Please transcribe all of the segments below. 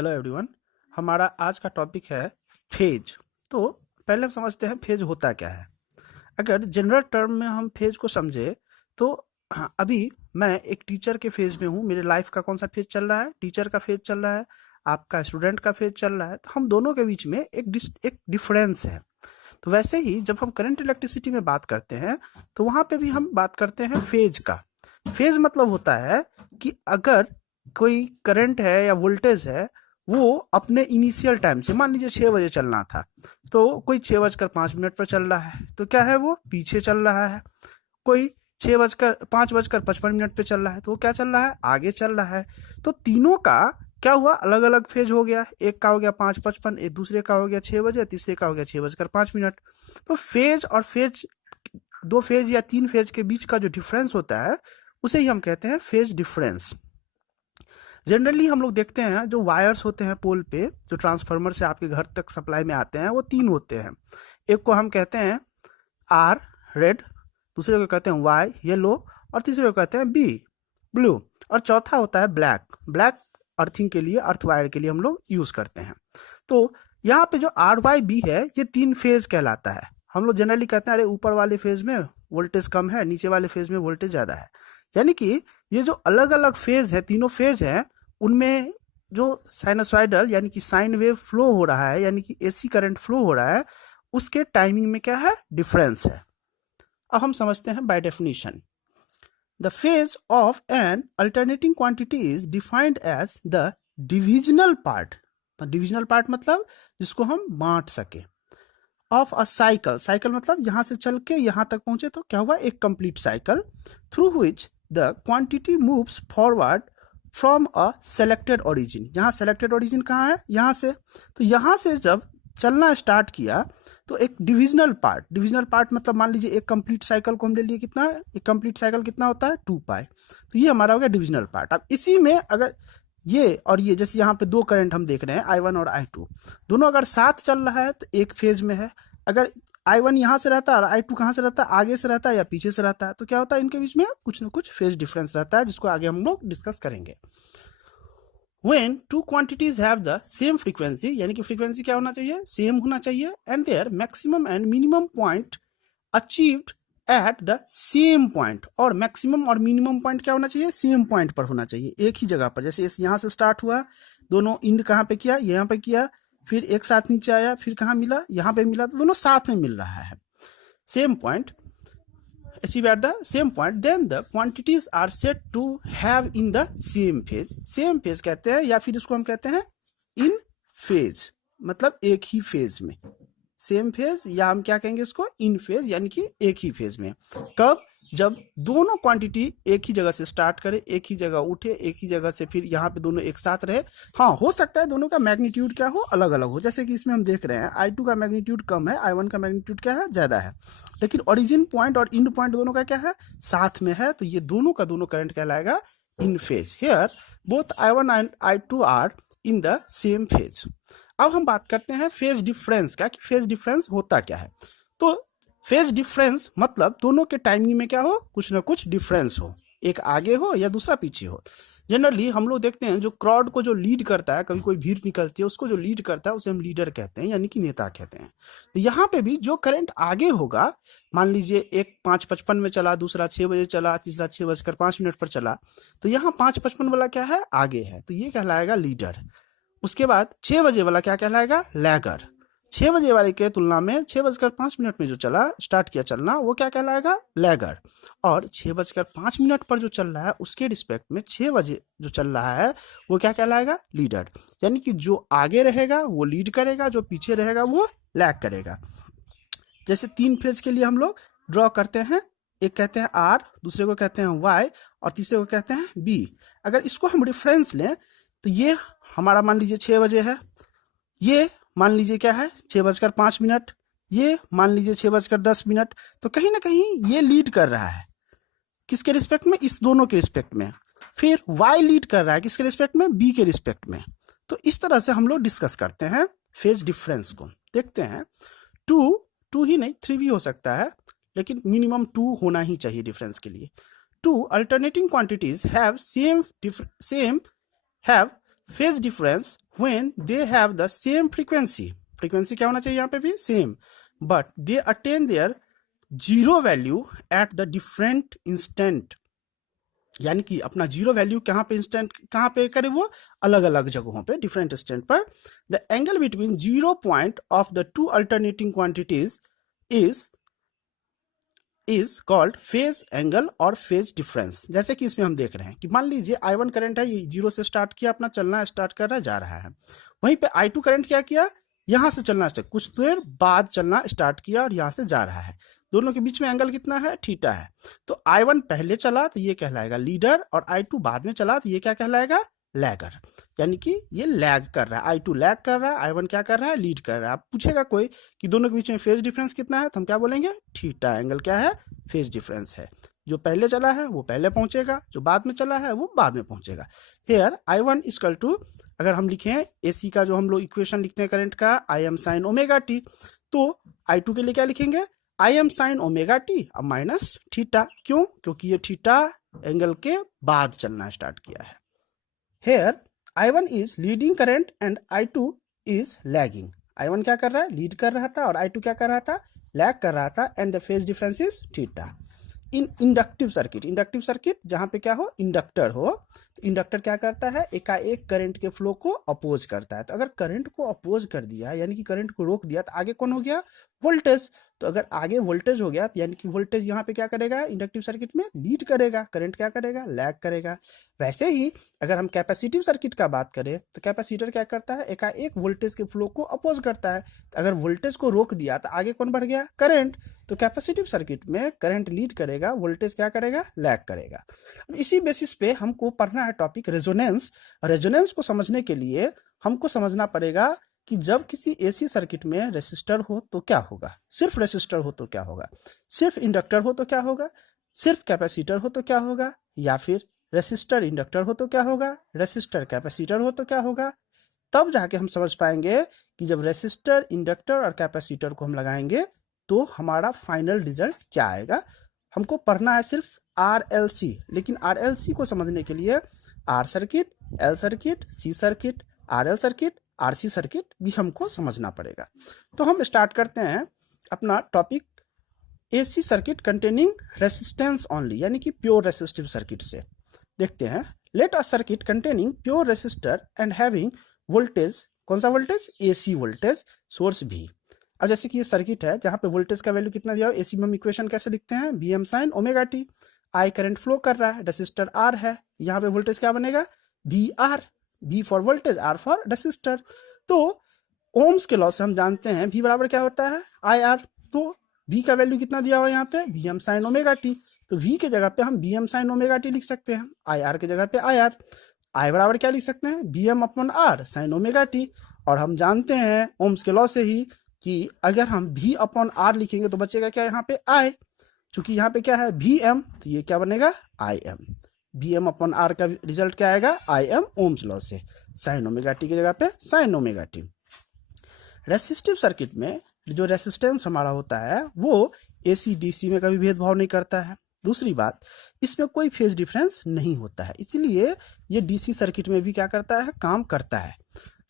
Hello everyone. हमारा आज का टॉपिक है फेज। तो पहले हम समझते हैं फेज होता क्या है। अगर जनरल टर्म में हम फेज को समझे तो अभी मैं एक टीचर के फेज में हूँ। मेरे लाइफ का कौन सा फेज चल रहा है? टीचर का फेज चल रहा है, आपका स्टूडेंट का फेज चल रहा है। तो हम दोनों के बीच में एक डिफरेंस है। तो वैसे ही जब हम करंट इलेक्ट्रिसिटी में बात करते हैं तो वहाँ पे भी हम बात करते हैं फेज का। फेज मतलब होता है कि अगर कोई करंट है या वोल्टेज है, वो अपने इनिशियल टाइम से, मान लीजिए 6 बजे चलना था, तो कोई 6:05 पर चल रहा है तो क्या है, वो पीछे चल रहा है। कोई 5:55 पे चल रहा है तो वो क्या चल रहा है, आगे चल रहा है। तो तीनों का क्या हुआ, अलग अलग फेज हो गया। एक का हो गया 5:55, एक दूसरे का हो गया 6 बजे, तीसरे का हो गया 6:05। तो फेज और फेज, दो फेज या तीन फेज के बीच का जो डिफरेंस होता है उसे ही हम कहते हैं फेज डिफरेंस। जनरली हम लोग देखते हैं जो वायर्स होते हैं पोल पे, जो ट्रांसफार्मर से आपके घर तक सप्लाई में आते हैं, वो तीन होते हैं। एक को हम कहते हैं आर रेड, दूसरे को कहते हैं वाई येलो, और तीसरे को कहते हैं बी ब्लू, और चौथा होता है ब्लैक। ब्लैक अर्थिंग के लिए, अर्थ वायर के लिए हम लोग यूज करते हैं। तो यहाँ पे जो आर वाई बी है, ये तीन फेज कहलाता है। हम लोग जनरली कहते हैं अरे ऊपर वाले फेज में वोल्टेज कम है, नीचे वाले फेज में वोल्टेज ज्यादा है। यानी कि ये जो अलग अलग फेज है, तीनों फेज हैं, उनमें जो साइनसॉइडल यानी कि साइन वेव फ्लो हो रहा है, यानी कि एसी करंट फ्लो हो रहा है, उसके टाइमिंग में क्या है, डिफरेंस है। अब हम समझते हैं by definition. The phase of an alternating quantity is defined as the divisional part. Divisional part मतलब जिसको हम बांट सके, ऑफ अ साइकिल। साइकिल मतलब यहां से चल के यहां तक पहुंचे तो क्या हुआ, एक complete cycle, through which the quantity moves forward from a selected origin. यहाँ सेलेक्टेड ओरिजिन कहाँ है, यहाँ से। तो यहाँ से जब चलना स्टार्ट किया तो एक डिविजनल पार्ट, डिविजनल पार्ट मतलब मान लीजिए एक कंप्लीट साइकिल को हम ले लिए, कितना, एक कंप्लीट साइकिल कितना होता है, 2π। तो ये हमारा हो गया डिविजनल पार्ट। अब इसी में अगर ये और ये, जैसे यहाँ पे दो करंट हम देख रहे हैं I1 और I2, दोनों अगर साथ चल रहा है तो एक फेज में है। अगर I1 यहाँ से रहता है और I2 कहाँ से रहता है, आगे से रहता है या पीछे से रहता है, तो क्या होता है, इनके बीच में कुछ ना कुछ फेज डिफरेंस रहता है, जिसको आगे हम लोग डिस्कस करेंगे। When two quantities have the same frequency, यानी कि फ्रीक्वेंसी क्या होना चाहिए, सेम होना चाहिए, and their maximum and minimum point achieved at the same point, और मैक्सिमम और मिनिमम पॉइंट क्या होना चाहिए, सेम पॉइंट पर होना चाहिए, एक ही जगह पर। जैसे यहाँ से स्टार्ट हुआ, दोनों इंड कहाँ पे किया, यहाँ पे किया, फिर एक साथ नीचे आया, फिर कहाँ मिला, यहाँ पे मिला, तो दोनों साथ में मिल रहा है। Same point achieve at the same point, then the quantities are said to have in the same phase। same phase कहते हैं, या फिर इसको हम कहते हैं in phase, मतलब एक ही फेज में। सेम फेज, या हम क्या कहेंगे इसको, इन फेज, यानी कि एक ही फेज में। कब, जब दोनों क्वांटिटी एक ही जगह से स्टार्ट करे, एक ही जगह उठे, एक ही जगह से फिर यहाँ पे दोनों एक साथ रहे। हाँ, हो सकता है दोनों का मैग्नीट्यूड क्या हो, अलग अलग हो। जैसे कि इसमें हम देख रहे हैं I2 का मैग्नीट्यूड कम है, I1 का मैग्नीट्यूड क्या है, ज्यादा है, लेकिन ओरिजिन पॉइंट और इंड पॉइंट दोनों का क्या है, साथ में है। तो ये दोनों का दोनों करंट कहलाएगा in phase. Here both I1 and I2 are in the same phase. अब हम बात करते हैं फेज डिफरेंस का, कि फेज डिफरेंस होता क्या है। तो फेज डिफरेंस मतलब दोनों के टाइमिंग में क्या हो, कुछ ना कुछ डिफरेंस हो, एक आगे हो या दूसरा पीछे हो। जनरली हम लोग देखते हैं जो क्राउड को जो लीड करता है, कभी कोई भीड़ निकलती है, उसको जो लीड करता है उसे हम लीडर कहते हैं, यानी कि नेता कहते हैं। तो यहाँ पे भी जो करंट आगे होगा, मान लीजिए एक 5:55 में चला, दूसरा 6 बजे चला, तीसरा 6:05 पर चला, तो यहाँ 5:55 वाला क्या है, आगे है, तो ये कहलाएगा लीडर। उसके बाद 6 बजे वाला क्या कहलाएगा, लैगर। 6 बजे वाले के तुलना में 6:05 में जो चला, स्टार्ट किया चलना, वो क्या कहलाएगा, लैगर। और 6:05 पर जो चल रहा है उसके रिस्पेक्ट में 6 बजे जो चल रहा है वो क्या कहलाएगा, लीडर। यानी कि जो आगे रहेगा वो लीड करेगा, जो पीछे रहेगा वो लैग करेगा। जैसे तीन फेज के लिए हम लोग ड्रॉ करते हैं, एक कहते हैं आर, दूसरे को कहते हैं वाई, और तीसरे को कहते हैं बी। अगर इसको हम रेफरेंस लें तो ये हमारा मान लीजिए 6 बजे है, ये मान लीजिए क्या है, 6:05, ये मान लीजिए 6:10। तो कहीं ना कहीं ये लीड कर रहा है, किसके रिस्पेक्ट में, इस दोनों के रिस्पेक्ट में। फिर वाई लीड कर रहा है किसके रिस्पेक्ट में, बी के रिस्पेक्ट में। तो इस तरह से हम लोग डिस्कस करते हैं फेज डिफरेंस को। देखते हैं, टू ही नहीं, 3 भी हो सकता है, लेकिन मिनिमम 2 होना ही चाहिए डिफरेंस के लिए। Two alternating quantities have phase difference when they have the same frequency, frequency क्या होना चाहिए यहाँ पे भी same, but they attain their zero value at the different instant, यानी कि अपना जीरो वैल्यू कहाँ पे इंस्टेंट कहाँ पे करे, वो अलग अलग जगहों पे डिफरेंट इंस्टेंट पर। The angle between zero point of the two alternating quantities is called phase angle और फेज डिफरेंस। जैसे कि इसमें हम देख रहे हैं कि मान लीजिए I1 करंट है, ये जीरो से स्टार्ट किया, अपना चलना स्टार्ट कर रहा जा रहा है, वहीं पे I2 करंट क्या किया, यहां से चलना स्टार्ट, कुछ देर बाद चलना स्टार्ट किया और यहां से जा रहा है, दोनों के बीच में एंगल कितना है, थीटा है। तो I1 पहले चला तो ये कहलाएगा लीडर, और I2 बाद में चला तो ये क्या कहलाएगा, लैगर, यानी कि ये लैग कर रहा है, I2 लैग कर रहा है, I1 क्या कर रहा है, लीड कर रहा है। अब पूछेगा कोई कि दोनों के बीच में फेज डिफरेंस कितना है, तो हम क्या बोलेंगे, थीटा एंगल क्या है, फेज डिफरेंस है। जो पहले चला है वो पहले पहुंचेगा, जो बाद में चला है वो बाद में पहुंचेगा। हेयर I1 इक्वल टू, अगर हम लिखें AC का जो हम लोग इक्वेशन लिखते हैं करंट का, Im sin ओमेगा टी, तो I2 के लिए क्या लिखेंगे, Im sin ओमेगा टी अब माइनस थीटा, क्यों, क्योंकि ये थीटा एंगल के बाद चलना स्टार्ट किया है। Here I1 is leading current and I2 is lagging. I1 क्या कर रहा है, लीड कर रहा था, और I2 क्या कर रहा था, लैग कर रहा था, and the phase difference is theta. In inductive circuit, inductive circuit जहां पे क्या हो, इंडक्टर हो, तो इंडक्टर क्या करता है, एकाएक करंट के फ्लो को अपोज करता है। तो अगर करंट को अपोज कर दिया, यानी कि करंट को रोक दिया, तो आगे कौन हो गया, वोल्टेज। तो अगर आगे वोल्टेज हो गया, यानी कि वोल्टेज यहाँ पे क्या करेगा, इंडक्टिव सर्किट में लीड करेगा, करंट क्या करेगा, लैग करेगा। वैसे ही अगर हम कैपेसिटिव सर्किट का बात करें, तो कैपेसिटर क्या करता है, एकाएक वोल्टेज के फ्लो को अपोज करता है। तो अगर वोल्टेज को रोक दिया तो आगे कौन बढ़ गया, करंट। तो कैपेसिटिव सर्किट में करंट लीड करेगा, वोल्टेज क्या करेगा, लैग करेगा। इसी बेसिस पे हमको पढ़ना है टॉपिक रेजोनेंस। रेजोनेंस को समझने के लिए हमको समझना पड़ेगा कि जब किसी एसी सर्किट में रेसिस्टर हो तो क्या होगा, सिर्फ रेसिस्टर हो तो क्या होगा, सिर्फ इंडक्टर हो तो क्या होगा, सिर्फ कैपेसिटर हो तो क्या होगा, या फिर रेसिस्टर इंडक्टर हो तो क्या होगा, रेसिस्टर कैपेसिटर हो तो क्या होगा। तब जाके हम समझ पाएंगे कि जब रेसिस्टर, इंडक्टर और कैपेसिटर को हम लगाएंगे तो हमारा फाइनल रिजल्ट क्या आएगा। हमको पढ़ना है सिर्फ RLC, लेकिन RLC को समझने के लिए R circuit, L circuit, C circuit, RL circuit, RC circuit भी हमको समझना पड़ेगा। तो हम स्टार्ट करते हैं अपना topic AC circuit containing resistance only, यानी कि प्योर रेसिस्टिव सर्किट से। देखते हैं, let a circuit containing pure resistor and having voltage, कौन सा वोल्टेज, AC वोल्टेज सोर्स भी। अब जैसे कि ये सर्किट है जहां पे वोल्टेज का वैल्यू कितना दिया हो, AC में हम इक्वेशन कैसे लिखते हैं, Vm sin omega T, I current flow कर रहा है, रेसिस्टर R है, यहाँ पे वोल्टेज क्या बनेगा, VR, V for voltage, R for resistor. तो ओम्स के लॉ से हम जानते हैं V बराबर क्या होता है, IR। तो V का वैल्यू कितना दिया हुआ है यहाँ पे, Vm sin ओमेगा टी। तो V के जगह पे हम Vm sin ओमेगा टी लिख सकते हैं, IR के जगह पे IR। I बराबर क्या लिख सकते हैं, Vm upon R sin omega T. और हम जानते हैं ओम्स के लॉ से ही कि अगर हम V अपॉन R लिखेंगे तो बचेगा क्या यहाँ पे I, चूंकि यहाँ पे क्या है Vm, तो ये क्या बनेगा Im। Vm अपॉन R का रिजल्ट क्या आएगा, Im, ओम्स लॉ से, साइन ओमेगा टी की जगह पे sine omega T. Resistive circuit में जो रेसिस्टेंस हमारा होता है वो AC DC में कभी भेदभाव नहीं करता है। दूसरी बात, इसमें कोई फेज डिफरेंस नहीं होता है, इसीलिए ये DC सर्किट में भी क्या करता है, काम करता है।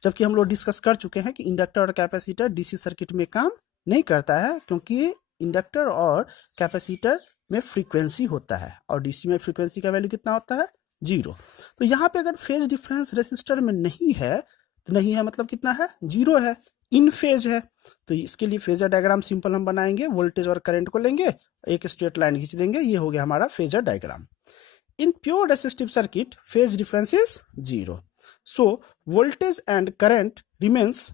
जबकि हम लोग डिस्कस कर चुके हैं कि इंडक्टर और कैपेसिटर DC सर्किट में काम नहीं करता है, क्योंकि इंडक्टर और कैपेसिटर में फ्रीक्वेंसी होता है और DC में फ्रीक्वेंसी का वैल्यू कितना होता है, 0। तो यहाँ पे अगर फेज डिफरेंस रेसिस्टर में नहीं है, तो नहीं है मतलब कितना है, 0 है, इन फेज है। तो इसके लिए फेजर डायग्राम सिंपल हम बनाएंगे, वोल्टेज और करंट को लेंगे, एक स्ट्रेट लाइन खींच देंगे, ये हो गया हमारा phasor diagram. In pure resistive circuit phase difference is 0, so voltage and current remains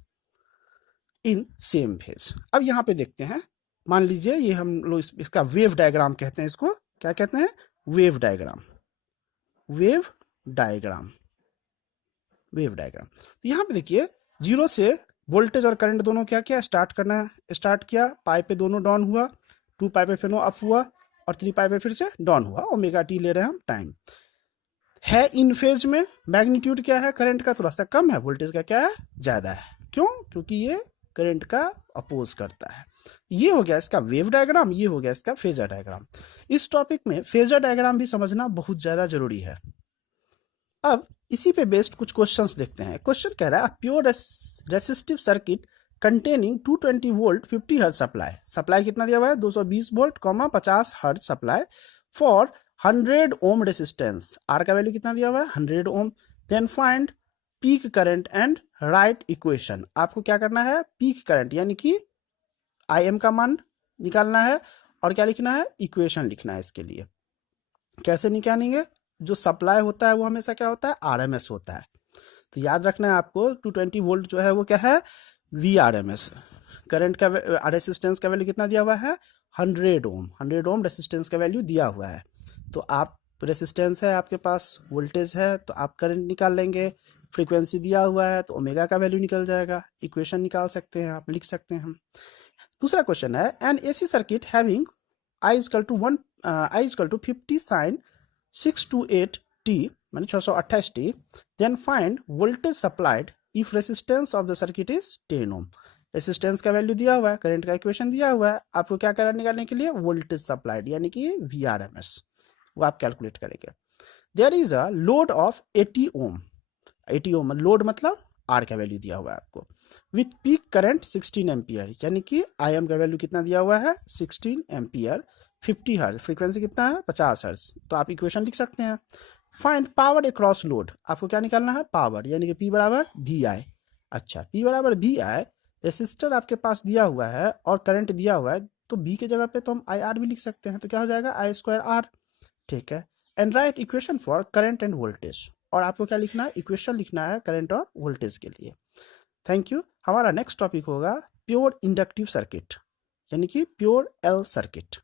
in same phase. अब यहाँ पे देखते हैं, मान लीजिए ये हम लोग इसका वेव डायग्राम कहते हैं, इसको क्या कहते हैं, wave diagram, wave diagram, wave diagram. तो यहाँ पे देखिए 0 से वोल्टेज और करंट दोनों क्या किया, स्टार्ट किया, पाई पे दोनों डाउन हुआ, 2 पाई पे फिर अप हुआ और 3 पाई पे फिर से डाउन हुआ, ओमेगा टी ले रहे हैं हम टाइम। है इन फेज में, मैग्नीट्यूड क्या है करंट का, थोड़ा सा कम है, वोल्टेज का क्या है, ज्यादा है, क्यों, क्योंकि ये करंट का अपोज करता है। ये हो गया इसका वेव डायग्राम, ये हो गया इसका फेजर डायग्राम। इस टॉपिक में फेजर डायग्राम भी समझना बहुत ज्यादा जरूरी है। अब इसी पे बेस्ड कुछ क्वेश्चंस देखते हैं। क्वेश्चन कह रहा है pure resistive circuit containing 220 volt 50 hertz supply, supply कितना दिया हुआ है 220 volt 50 hertz supply for 100 ohm resistance, R का वैल्यू कितना दिया हुआ है 100 ohm. Then find peak current and write equation, आपको क्या करना है पीक करंट यानी कि IM का मान निकालना है और क्या लिखना है इक्वेशन लिखना है। इसके लिए कैसे निकालेंगे, जो सप्लाई होता है वो हमेशा क्या होता है RMS होता है, तो याद रखना है आपको 220 वोल्ट जो है वो क्या है VRMS। करंट का रेसिस्टेंस का वैल्यू कितना दिया हुआ है 100 ओम, 100 ओम रेसिस्टेंस का वैल्यू दिया हुआ है। तो आप रेसिस्टेंस है आपके पास, वोल्टेज है तो आप करंट निकाल लेंगे, फ्रीक्वेंसी दिया हुआ है तो ओमेगा का वैल्यू निकल जाएगा, इक्वेशन निकाल सकते हैं आप, लिख सकते हैं हम। दूसरा क्वेश्चन है an AC circuit having I equal to 50 sin 628 t माने 628 t, then find voltage supplied if resistance of the circuit is 10 ohm. Resistance का वैल्यू दिया हुआ है, करंट का इक्वेशन दिया हुआ है, आपको क्या करना निकालने के लिए वोल्टेज सप्लाइड यानी कि VRMS, वो आप कैलकुलेट करेंगे। There is a load of 80 ohm, 80 ohm load मतलब आर का वैल्यू दिया हुआ है आपको, विथ पीक करंट 16 एम्पियर यानी कि IM का वैल्यू कितना दिया हुआ है 16 एम्पियर, 50 हर्ट्ज, फ्रीक्वेंसी कितना है 50 हर्ट्ज, तो आप इक्वेशन लिख सकते हैं। फाइंड पावर अक्रॉस लोड, आपको क्या निकालना है पावर यानी कि P बराबर VI। अच्छा P बराबर VI, रेसिस्टर आपके पास दिया हुआ है और करंट दिया हुआ है तो B के जगह पे तो हम IR भी लिख सकते हैं, तो क्या हो जाएगा I²R, ठीक है। And write equation for current end voltage, और आपको क्या लिखना है इक्वेशन लिखना है करंट और वोल्टेज के लिए। Thank you. हमारा नेक्स्ट टॉपिक होगा प्योर इंडक्टिव सर्किट यानी कि प्योर L सर्किट।